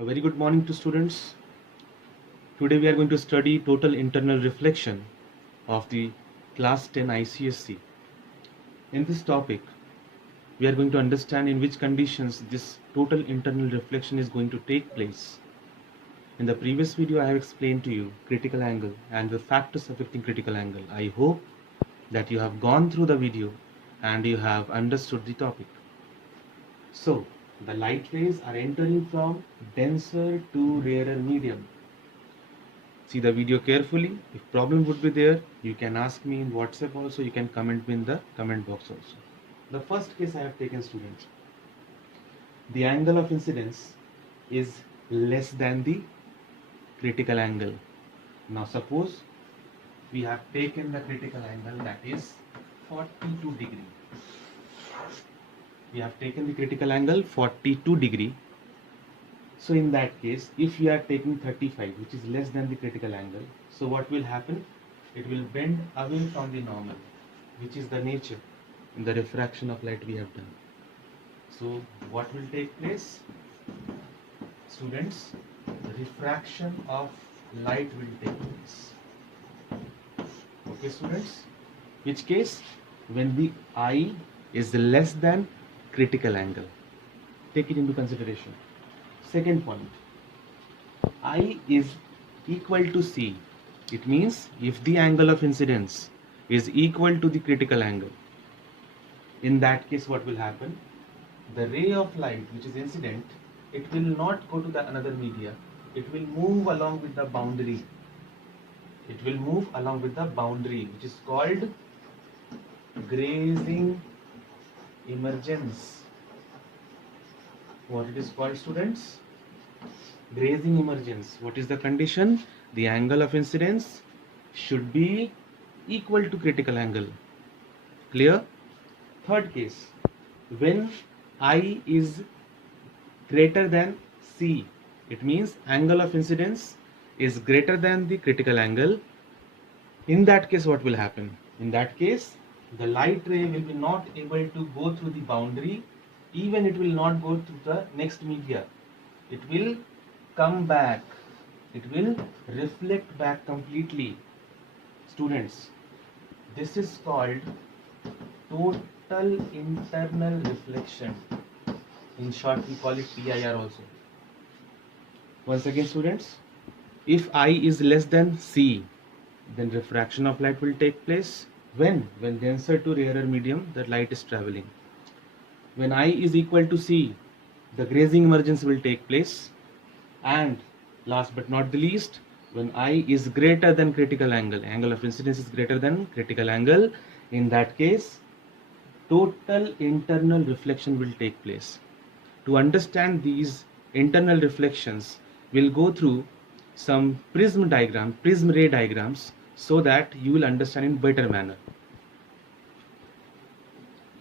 A very good morning to students. Today we are going to study total internal reflection of the class 10 ICSC. In this topic, we are going to understand in which conditions this total internal reflection is going to take place. In the previous video, I have explained to you critical angle and the factors affecting critical angle. I hope that you have gone through the video and you have understood the topic. So, the light rays are entering from denser to rarer medium. See the video carefully. If problem would be there, you can ask me in WhatsApp also, you can comment me in the comment box also. The first case I have taken, students. The angle of incidence is less than the critical angle. Now suppose we have taken the critical angle, that is 42 degree. We have taken the critical angle 42 degree. So in that case, if we are taking 35, which is less than the critical angle, so what will happen? It will bend away from the normal, which is the nature in the refraction of light we have done. So what will take place? Students, the refraction of light will take place. Okay, students? Which case? When the I is less than critical angle. Take it into consideration. Second point, I is equal to C. It means if the angle of incidence is equal to the critical angle, in that case what will happen? The ray of light which is incident, it will not go to the another media. It will move along with the boundary. It will move along with the boundary, which is called grazing emergence. What it is called, students? Grazing emergence. What is the condition? The angle of incidence should be equal to critical angle. Clear? Third case, when I is greater than C, it means angle of incidence is greater than the critical angle. In that case, what will happen? In that case, the light ray will be not able to go through the boundary. Even it will not go to the next media. It will come back. It will reflect back completely. Students, this is called total internal reflection. In short, we call it TIR also. Once again, students, if I is less than C, then refraction of light will take place. When denser to rarer medium, the light is traveling. When I is equal to C, the grazing emergence will take place. And last but not the least, when I is greater than critical angle, angle of incidence is greater than critical angle, in that case, total internal reflection will take place. To understand these internal reflections, we'll go through some prism ray diagrams, so that you will understand in better manner.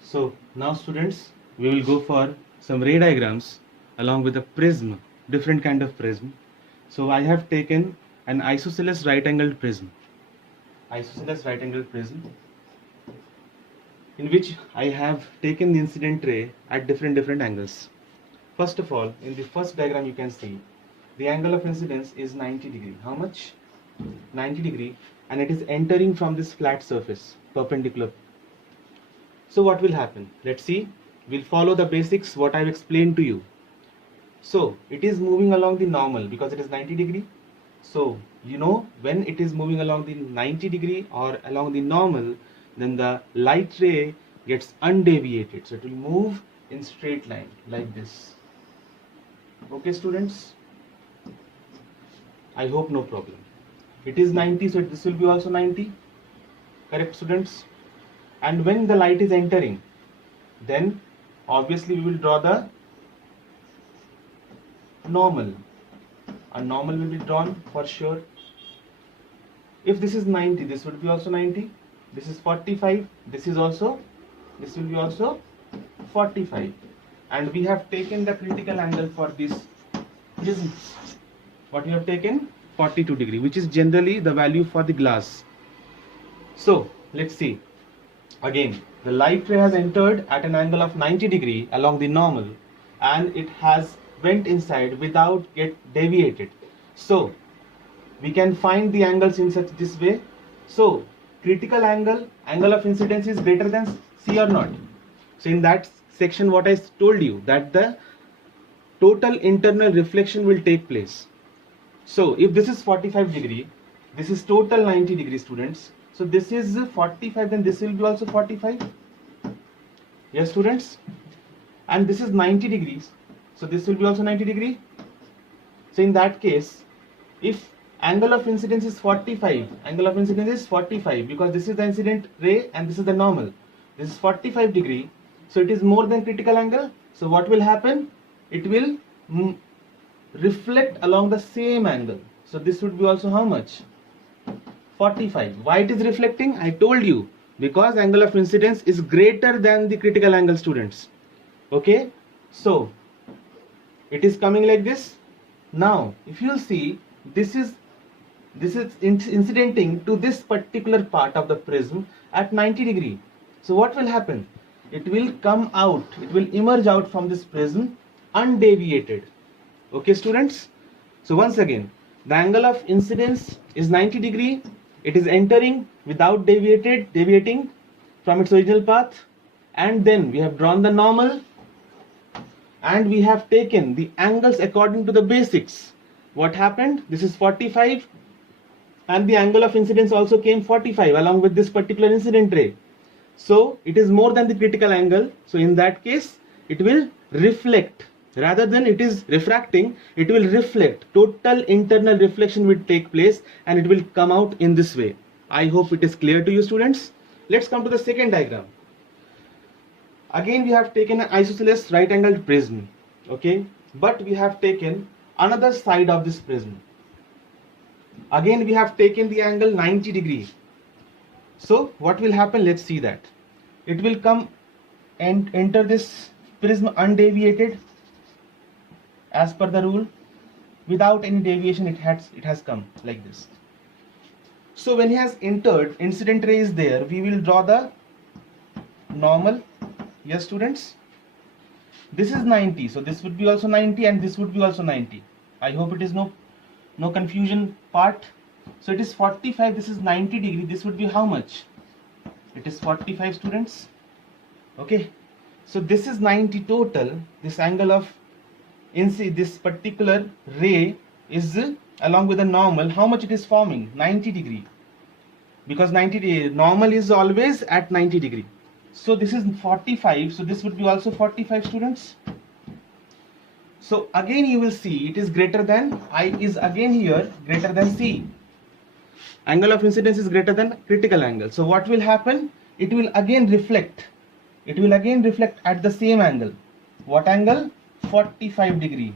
So now, students, we will go for some ray diagrams along with a prism, different kind of prism. So I have taken an isosceles right angled prism, in which I have taken the incident ray at different angles. First of all, in the first diagram you can see the angle of incidence is 90 degree. How much? 90 degree, and it is entering from this flat surface, perpendicular. So what will happen? Let's see. We'll follow the basics what I've explained to you. So it is moving along the normal because it is 90 degree. So you know, when it is moving along the 90 degree or along the normal, then the light ray gets undeviated. So it will move in straight line like this. Okay, students? I hope no problem. It is 90, so this will be also 90. Correct, students? And when the light is entering, then obviously we will draw the normal. A normal will be drawn for sure. If this is 90, this would be also 90. This is 45. This will be also 45. And we have taken the critical angle for this prism. What we have taken? 42 degree, which is generally the value for the glass. So let's see. Again, the light ray has entered at an angle of 90 degree along the normal, and it has went inside without get deviated. So we can find the angles in such this way. So critical angle of incidence is greater than C or not. So in that section what I told you, that the total internal reflection will take place. So if this is 45 degree, this is total 90 degree, students. So this is 45, then this will be also 45. Yes, students. And this is 90 degrees. So this will be also 90 degree. So in that case, if angle of incidence is 45, angle of incidence is 45 because this is the incident ray and this is the normal. This is 45 degree. So it is more than critical angle. So what will happen? It will reflect along the same angle. So this would be also how much? 45. Why it is reflecting? I told you, because angle of incidence is greater than the critical angle, students. Okay, so it is coming like this. Now if you see, this is incidenting to this particular part of the prism at 90 degree. So what will happen? It will come out, it will emerge out from this prism undeviated. Okay, students. So once again, the angle of incidence is 90 degree. It is entering without deviating from its original path, and then we have drawn the normal and we have taken the angles according to the basics. What happened? This is 45 and the angle of incidence also came 45 along with this particular incident ray. So it is more than the critical angle. So in that case, it will reflect. Rather than it is refracting, it will reflect. Total internal reflection will take place and it will come out in this way. I hope it is clear to you, students. Let's come to the second diagram. Again we have taken an isosceles right angled prism. Okay, but we have taken another side of this prism. Again we have taken the angle 90 degree. So what will happen? Let's see that. It will come and enter this prism undeviated as per the rule. Without any deviation it has come like this. So when he has entered, incident ray is there, we will draw the normal. Yes, students. This is 90, so this would be also 90 and this would be also 90. I hope it is no confusion part. So it is 45, this is 90 degree, this would be how much? It is 45, students. Okay, so this is 90 total. This angle of this particular ray is along with the normal, how much it is forming? 90 degree, because 90 normal is always at 90 degree. So this is 45, so this would be also 45, students. So again you will see it is greater than, I is again here greater than C. Angle of incidence is greater than critical angle. So what will happen? It will again reflect. It will again reflect at the same angle. What angle? 45 degree.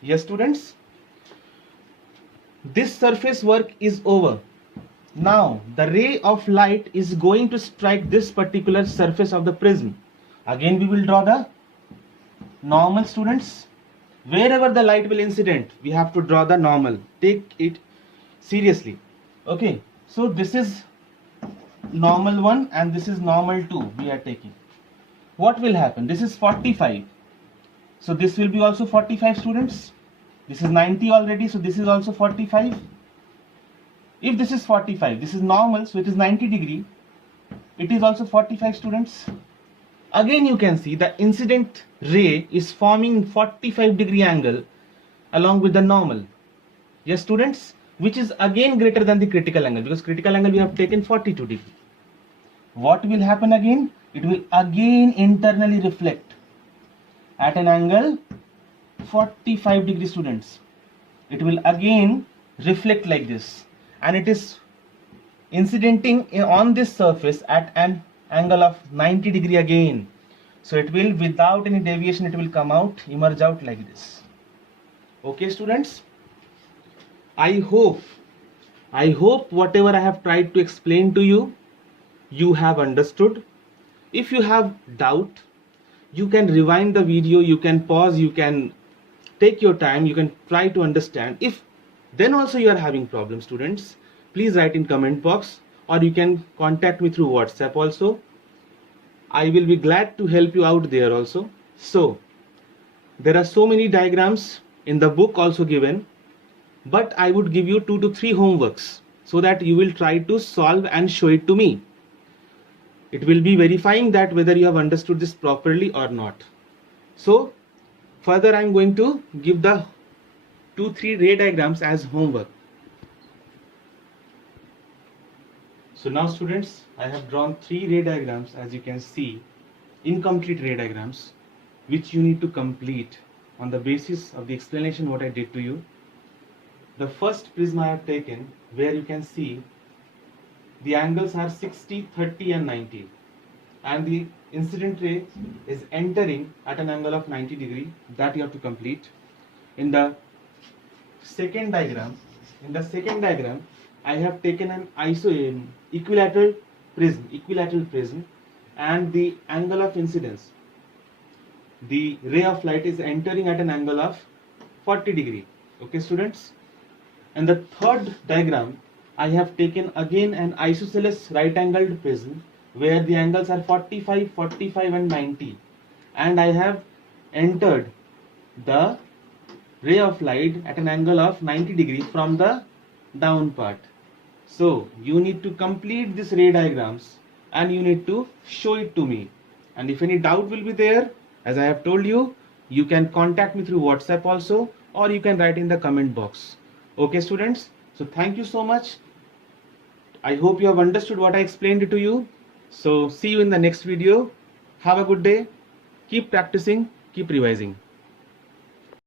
Yes, students. This surface work is over. Now the ray of light is going to strike this particular surface of the prism. Again we will draw the normal, students. Wherever the light will incident, we have to draw the normal. Take it seriously. Okay, so this is normal 1 and this is normal 2 we are taking. What will happen? This is 45. So this will be also 45, students. This is 90 already, so this is also 45. If this is 45, this is normal, so it is 90 degree. It is also 45, students. Again you can see the incident ray is forming 45 degree angle along with the normal. Yes, students, which is again greater than the critical angle, because critical angle we have taken 42 degree. What will happen again? It will again internally reflect at an angle 45 degree, students. It will again reflect like this, and it is incidenting on this surface at an angle of 90 degree again. So it will, without any deviation, it will come out, emerge out like this. Okay, students. I hope whatever I have tried to explain to you, you have understood. If you have doubt, you can rewind the video, you can pause, you can take your time, you can try to understand. If then also you are having problems, students, please write in comment box, or you can contact me through WhatsApp also. I will be glad to help you out there also. So There are so many diagrams in the book also given, but I would give you 2 to 3 homeworks so that you will try to solve and show it to me. It will be verifying that whether you have understood this properly or not. So further I am going to give the 2-3 ray diagrams as homework. So now students, I have drawn 3 ray diagrams, as you can see, incomplete ray diagrams, which you need to complete on the basis of the explanation what I did to you. The first prism I have taken, where you can see the angles are 60, 30 and 90, and the incident ray is entering at an angle of 90 degree, that you have to complete. In the second diagram, I have taken an equilateral prism, and the angle of incidence, the ray of light is entering at an angle of 40 degree. Okay students? And the third diagram, I have taken again an isosceles right angled prism, where the angles are 45, 45 and 90, and I have entered the ray of light at an angle of 90 degree from the down part. So you need to complete this ray diagrams and you need to show it to me. And if any doubt will be there, as I have told you, you can contact me through WhatsApp also, or you can write in the comment box. Okay students, so thank you so much. I hope you have understood what I explained to you. So see you in the next video. Have a good day. Keep practicing, keep revising.